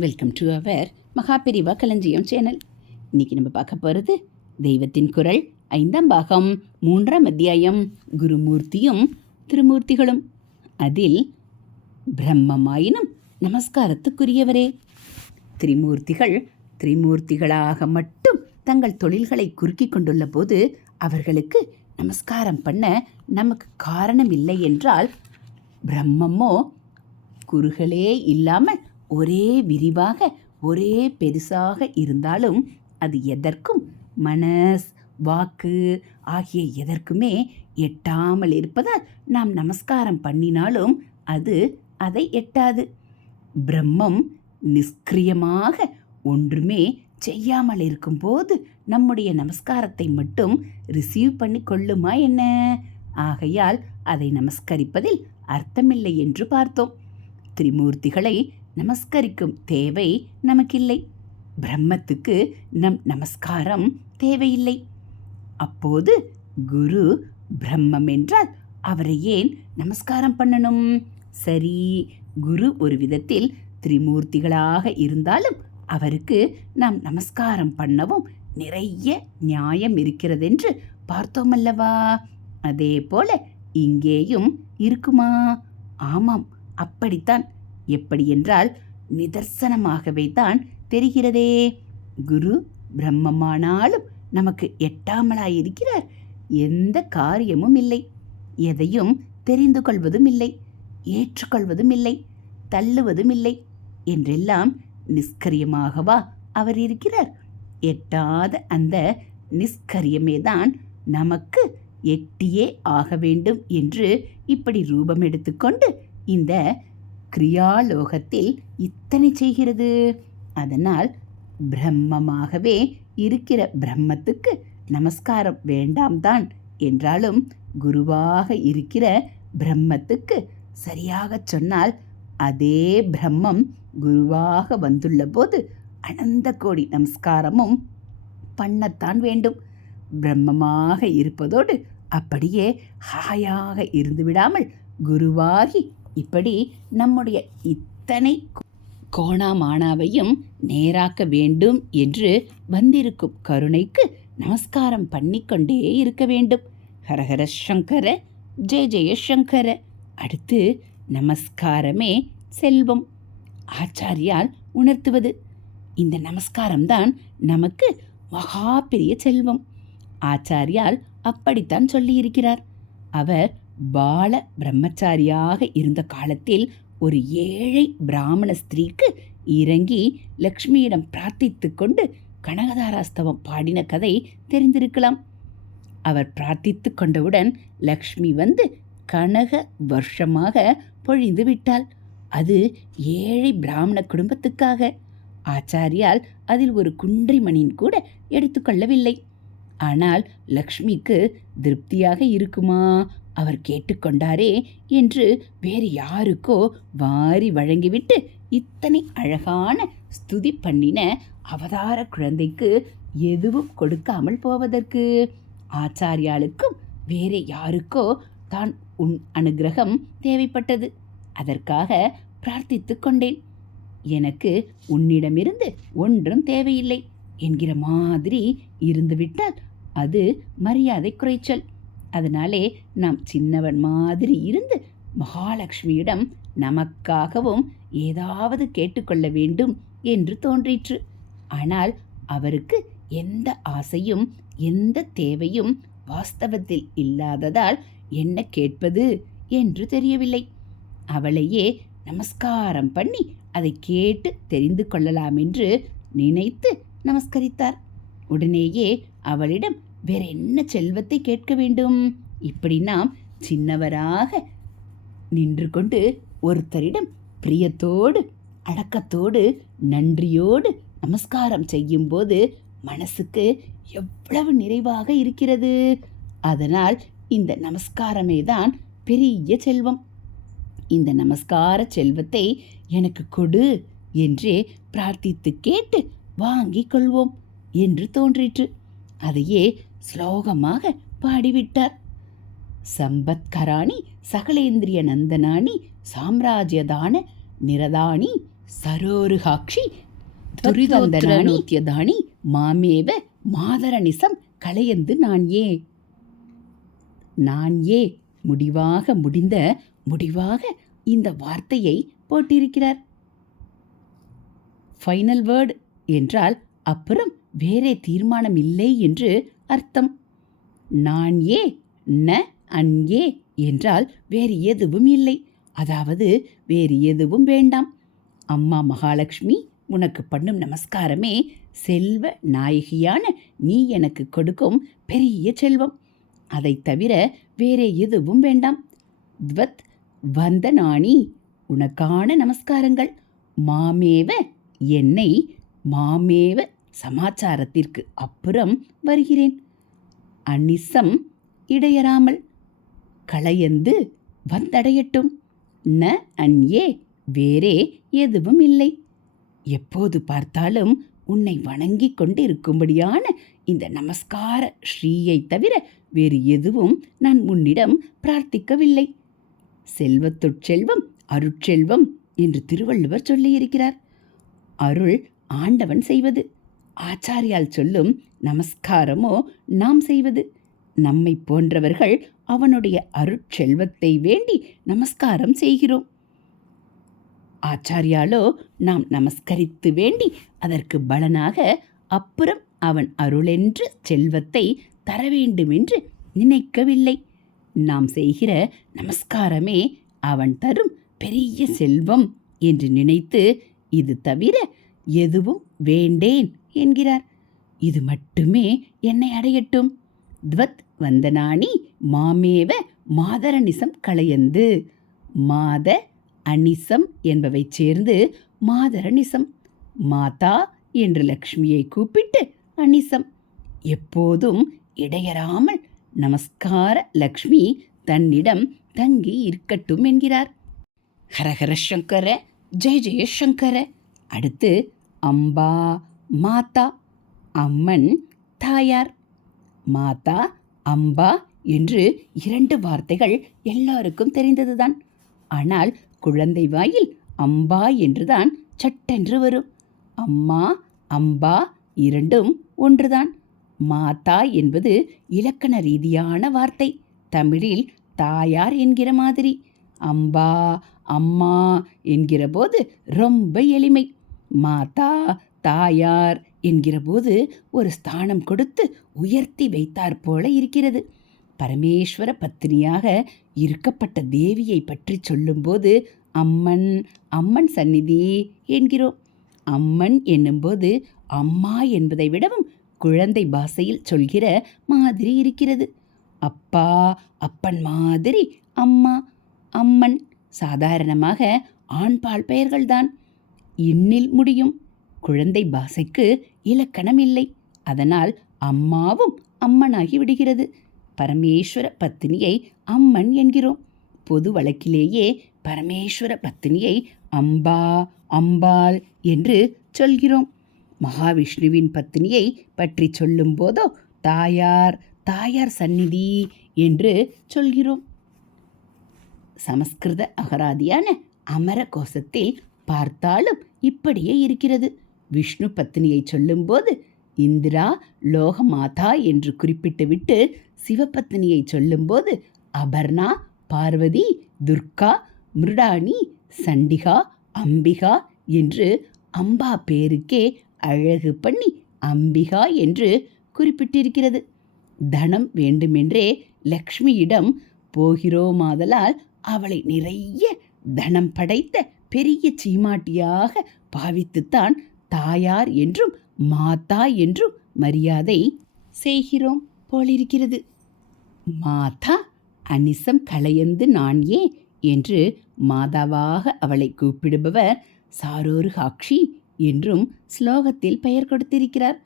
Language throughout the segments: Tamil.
வெல்கம் டு அவர் மகாபெரிவா களஞ்சியம் சேனல் இன்னைக்கு நம்ம பார்க்க போகிறது தெய்வத்தின் குரல் ஐந்தாம் பாகம் மூன்றாம் அத்தியாயம் குருமூர்த்தியும் திருமூர்த்திகளும். அதில் பிரம்மமாயினும் நமஸ்காரத்துக்குரியவரே. திரிமூர்த்திகள் திரிமூர்த்திகளாக மட்டும் தங்கள் தொழில்களை குறுக்கி கொண்டுள்ள போது அவர்களுக்கு நமஸ்காரம் பண்ண நமக்கு காரணம் இல்லை என்றால் பிரம்மமோ குறுகளே இல்லாமல் ஒரே விரிவாக ஒரே பெருசாக இருந்தாலும் அது எதற்கும்? மனஸ் வாக்கு ஆகிய எதற்குமே எட்டாமல் இருப்பதால் நாம் நமஸ்காரம் பண்ணினாலும் அது அதை எட்டாது. பிரம்மம் நிஷ்கிரியமாக ஒன்றுமே செய்யாமல் இருக்கும்போது நம்முடைய நமஸ்காரத்தை மட்டும் ரிசீவ் பண்ணி கொள்ளுமா என்ன? ஆகையால் அதை நமஸ்கரிப்பதில் அர்த்தமில்லை என்று பார்த்தோம். திரிமூர்த்திகளை நமஸ்கரிக்கும் தேவை நமக்கில்லை. பிரம்மத்துக்கு நம் நமஸ்காரம் தேவையில்லை. அப்போது குரு பிரம்மம் என்றால் அவரை ஏன் நமஸ்காரம் பண்ணணும்? சரி குரு ஒரு விதத்தில் திரிமூர்த்திகளாக இருந்தாலும் அவருக்கு நாம் நமஸ்காரம் பண்ணவும் நிறைய நியாயம் இருக்கிறதென்று பார்த்தோமல்லவா? அதே போல இங்கேயும் இருக்குமா? ஆமாம் அப்படித்தான். எப்படி என்றால் நிதர்சனமாகவே தான் தெரிகிறதே. குரு பிரம்மமானாலும் நமக்கு எட்டாமலாயிருக்கிறார். எந்த காரியமும் இல்லை. எதையும் தெரிந்து கொள்வதும் இல்லை. ஏற்றுக்கொள்வதும் இல்லை. தள்ளுவதும் இல்லை. என்றெல்லாம் நிஷ்கரியமாகவா அவர் இருக்கிறார். எட்டாத அந்த நிஷ்கரியமே தான் நமக்கு எட்டியே ஆக வேண்டும் என்று இப்படி ரூபம் எடுத்துக்கொண்டு இந்த கிரியாலோகத்தில் இத்தனை செய்கிறது? அதனால் பிரம்மமாகவே இருக்கிற பிரம்மத்துக்கு நமஸ்காரம் வேண்டாம் தான் என்றாலும் குருவாக இருக்கிற பிரம்மத்துக்கு சரியாக சொன்னால் அதே பிரம்மம் குருவாக வந்துள்ள போது அனந்த கோடி நமஸ்காரமும் பண்ணத்தான் வேண்டும். பிரம்மமாக இருப்பதோடு அப்படியே ஹாயாக இருந்து விடாமல் குருவாகி இப்படி நம்முடைய இத்தனை கோணாமானாவையும் நேராக்க வேண்டும் என்று வந்திருக்கும் கருணைக்கு நமஸ்காரம் பண்ணிக்கொண்டே இருக்க வேண்டும். ஹரஹர சங்கர ஜெய ஜெயசங்கர அடுத்து நமஸ்காரமே செல்வம். ஆச்சாரியால் உணர்த்துவது. இந்த நமஸ்காரம்தான் நமக்கு மகா பெரிய செல்வம். ஆச்சாரியால் அப்படித்தான் சொல்லியிருக்கிறார். அவர் பால பிரம்மச்சாரியாக இருந்த காலத்தில் ஒரு ஏழை பிராமண ஸ்திரீக்கு இறங்கி லக்ஷ்மியிடம் பிரார்த்தித்து கொண்டு கனகதாராஸ்தவம் பாடின கதை தெரிந்திருக்கலாம். அவர் பிரார்த்தித்து கொண்டவுடன் லக்ஷ்மி வந்து கனக வருஷமாக பொழிந்து விட்டாள். அது ஏழை பிராமண குடும்பத்துக்காக. ஆச்சாரியால் அதில் ஒரு குன்றிமணின் கூட எடுத்துக்கொள்ளவில்லை ஆனால் லக்ஷ்மிக்கு திருப்தியாக இருக்குமா? அவர் கேட்டுக்கொண்டாரே என்று வேறு யாருக்கோ வாரி வழங்கிவிட்டு இத்தனை அழகான ஸ்துதி பண்ணின அவதார குழந்தைக்கு எதுவும் கொடுக்காமல் போவதற்கு? ஆச்சாரியாளுக்கும் வேறு யாருக்கோ தான் உன் அனுகிரகம் தேவைப்பட்டது. அதற்காக பிரார்த்தித்து கொண்டேன். எனக்கு உன்னிடமிருந்து ஒன்றும் தேவையில்லை என்கிற மாதிரி இருந்துவிட்டால் அது மரியாதை குறைச்சல். அதனாலே நாம் சின்னவன் மாதிரி இருந்து மகாலட்சுமியிடம் நமக்காகவும் ஏதாவது கேட்டுக்கொள்ள வேண்டும் என்று தோன்றிற்று. ஆனால் அவருக்கு எந்த ஆசையும் எந்த தேவையும் வாஸ்தவத்தில் இல்லாததால் என்ன கேட்பது என்று தெரியவில்லை. அவளையே நமஸ்காரம் பண்ணி அதை கேட்டு தெரிந்து கொள்ளலாம் என்று நினைத்து நமஸ்கரித்தார். உடனேயே அவளிடம் வேற என்ன செல்வத்தை கேட்க வேண்டும்? இப்படி நாம் சின்னவராக நின்று கொண்டு ஒருத்தரிடம் பிரியத்தோடு அடக்கத்தோடு நன்றியோடு நமஸ்காரம் செய்யும்போது மனசுக்கு எவ்வளவு நிறைவாக இருக்கிறது? அதனால் இந்த நமஸ்காரமே தான் பெரிய செல்வம். இந்த நமஸ்கார செல்வத்தை எனக்கு கொடு என்றே பிரார்த்தித்து கேட்டு வாங்கிக் கொள்வோம் என்று தோன்றிற்று. அதையே ஸ்லோகமாக பாடிவிட்டார். சம்பத்கராணி சகலேந்திரிய நந்தனானி சாம்ராஜ்யதான நிரதானி சரோருகாட்சி துரிதோத்தரநூத்தியதானி மாமேவ மாதரனிசம் கலையந்து நான் ஏ. நான் ஏ. முடிவாக முடிந்த முடிவாக இந்த வார்த்தையை போட்டிருக்கிறார். ஃபைனல் வேர்டு என்றால் அப்புறம் வேறே தீர்மானம் இல்லை என்று அர்த்தம். நான் ஏ ந அன் ஏ என்றால் வேறு எதுவும் இல்லை. அதாவது வேறு எதுவும் வேண்டாம். அம்மா மகாலட்சுமி உனக்கு பண்ணும் நமஸ்காரமே செல்வ நாயகியான நீ எனக்கு கொடுக்கும் பெரிய செல்வம். அதைத் தவிர வேறே எதுவும் வேண்டாம். துவத் வந்தனாணி உனக்கான நமஸ்காரங்கள். மாமேவ என்னை மாமேவ சமாச்சாரத்திற்கு அப்புறம் வருகிறேன். அனிசம் இடையறாமல் களையந்து வந்தடையட்டும். ந அன்யே வேறே எதுவும் இல்லை. எப்போது பார்த்தாலும் உன்னை வணங்கிக் கொண்டிருக்கும்படியான இந்த நமஸ்கார ஸ்ரீயை தவிர வேறு எதுவும் நான் உன்னிடம் பிரார்த்திக்கவில்லை. செல்வத்துட்செல்வம் அருட்செல்வம் என்று திருவள்ளுவர் சொல்லியிருக்கிறார். அருள் ஆண்டவன் செய்வது. ஆச்சாரியால் சொல்லும் நமஸ்காரமோ நாம் செய்வது? நம்மை போன்றவர்கள் அவனுடைய அருட்செல்வத்தை வேண்டி நமஸ்காரம் செய்கிறோம். ஆச்சாரியாலோ நாம் நமஸ்கரித்து வேண்டி அதற்கு பலனாக அப்புறம் அவன் அருளென்று செல்வத்தை தர வேண்டுமென்று நினைக்கவில்லை. நாம் செய்கிற நமஸ்காரமே அவன் தரும் பெரிய செல்வம் என்று நினைத்து இது தவிர எதுவும் வேண்டேன். என்கிறார். இது மட்டுமே என்னை அடையட்டும். துவத் வந்தனாணி மாமேவ மாதரனிசம் களையந்து மாத அனிசம் என்பவை சேர்ந்து மாதரனிசம் மாதா என்று லக்ஷ்மியை கூப்பிட்டு அனிசம் எப்போதும் இடையறாமல் நமஸ்கார லக்ஷ்மி தன்னிடம் தங்கி இருக்கட்டும் என்கிறார். ஹரஹர சங்கர ஜெய ஜெய சங்கர. அடுத்து அம்பா மாதா அம்மன் தாயார். மாதா அம்பா என்று இரண்டு வார்த்தைகள் எல்லாருக்கும் தெரிந்ததுதான். ஆனால் குழந்தை வாயில் அம்பா என்றுதான் சட்டென்று வரும். அம்மா அம்பா இரண்டும் ஒன்றுதான். மாதா என்பது இலக்கண ரீதியான வார்த்தை. தமிழில் தாயார் என்கிற மாதிரி. அம்பா அம்மா என்கிற போது ரொம்ப எளிமை. மாதா தாயார் என்கிறபோது ஒரு ஸ்தானம் கொடுத்து உயர்த்தி வைத்தாற் போல இருக்கிறது. பரமேஸ்வர பத்தினியாக இருக்கப்பட்ட தேவியை பற்றி சொல்லும்போது அம்மன் அம்மன் சந்நிதி என்கிறோம். அம்மன் என்னும்போது அம்மா என்பதை விடவும் குழந்தை பாஷையில் சொல்கிற மாதிரி இருக்கிறது. அப்பா அப்பன் மாதிரி அம்மா அம்மன் சாதாரணமாக ஆண்பால் பெயர்கள்தான். எண்ணில் முடியும். குழந்தை பாஷைக்கு இலக்கணம் இல்லை அதனால் அம்மாவும் அம்மனாகி விடுகிறது. பரமேஸ்வர பத்தினியை அம்மன் என்கிறோம். பொது வழக்கிலேயே பரமேஸ்வர பத்தினியை அம்பா அம்பாள் என்று சொல்கிறோம். மகாவிஷ்ணுவின் பத்தினியை பற்றி சொல்லும் போதோ தாயார் தாயார் சந்நிதி என்று சொல்கிறோம். சமஸ்கிருத அகராதியான அமர கோஷத்தில் பார்த்தாலும் இப்படியே இருக்கிறது. விஷ்ணு பத்தினியை சொல்லும்போது இந்திரா லோகமாதா என்று குறிப்பிட்டுவிட்டு சிவபத்தினியை சொல்லும்போது அபர்ணா பார்வதி துர்கா மிருடாணி சண்டிகா அம்பிகா என்று அம்பா பேருக்கே அழகு பண்ணி அம்பிகா என்று குறிப்பிட்டிருக்கிறது. தனம் வேண்டுமென்றே லக்ஷ்மியிடம் போகிறோமாதலால் அவளை நிறைய தனம் படைத்த பெரிய சீமாட்டியாக பாவித்துத்தான் தாயார் என்றும் மாதா என்றும் மரியாதை செய்கிறோம் போலிருக்கிறது. மாதா அனிசம் களையந்து நான் ஏ? என்று மாதாவாக அவளை கூப்பிடுபவர் சாரோரு காட்சி என்றும் ஸ்லோகத்தில் பெயர் கொடுத்திருக்கிறார்.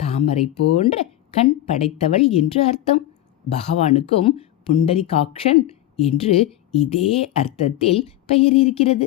தாமரை போன்ற கண் படைத்தவள் என்று அர்த்தம். பகவானுக்கும் புண்டரிகாக்ஷன் என்று இதே அர்த்தத்தில் பெயர் இருக்கிறது.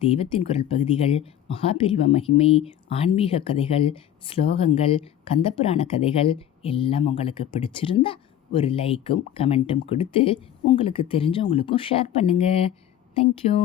தெய்வத்தின் குரல் பகுதிகள் மகாபிரிவ மகிமை ஆன்மீக கதைகள் ஸ்லோகங்கள் கந்தப்புராண கதைகள் எல்லாம் உங்களுக்கு பிடிச்சிருந்தா ஒரு லைக்கும் கமெண்ட்டும் கொடுத்து உங்களுக்கு தெரிஞ்சவங்களுக்கும் ஷேர் பண்ணுங்கள் தேங்க்யூ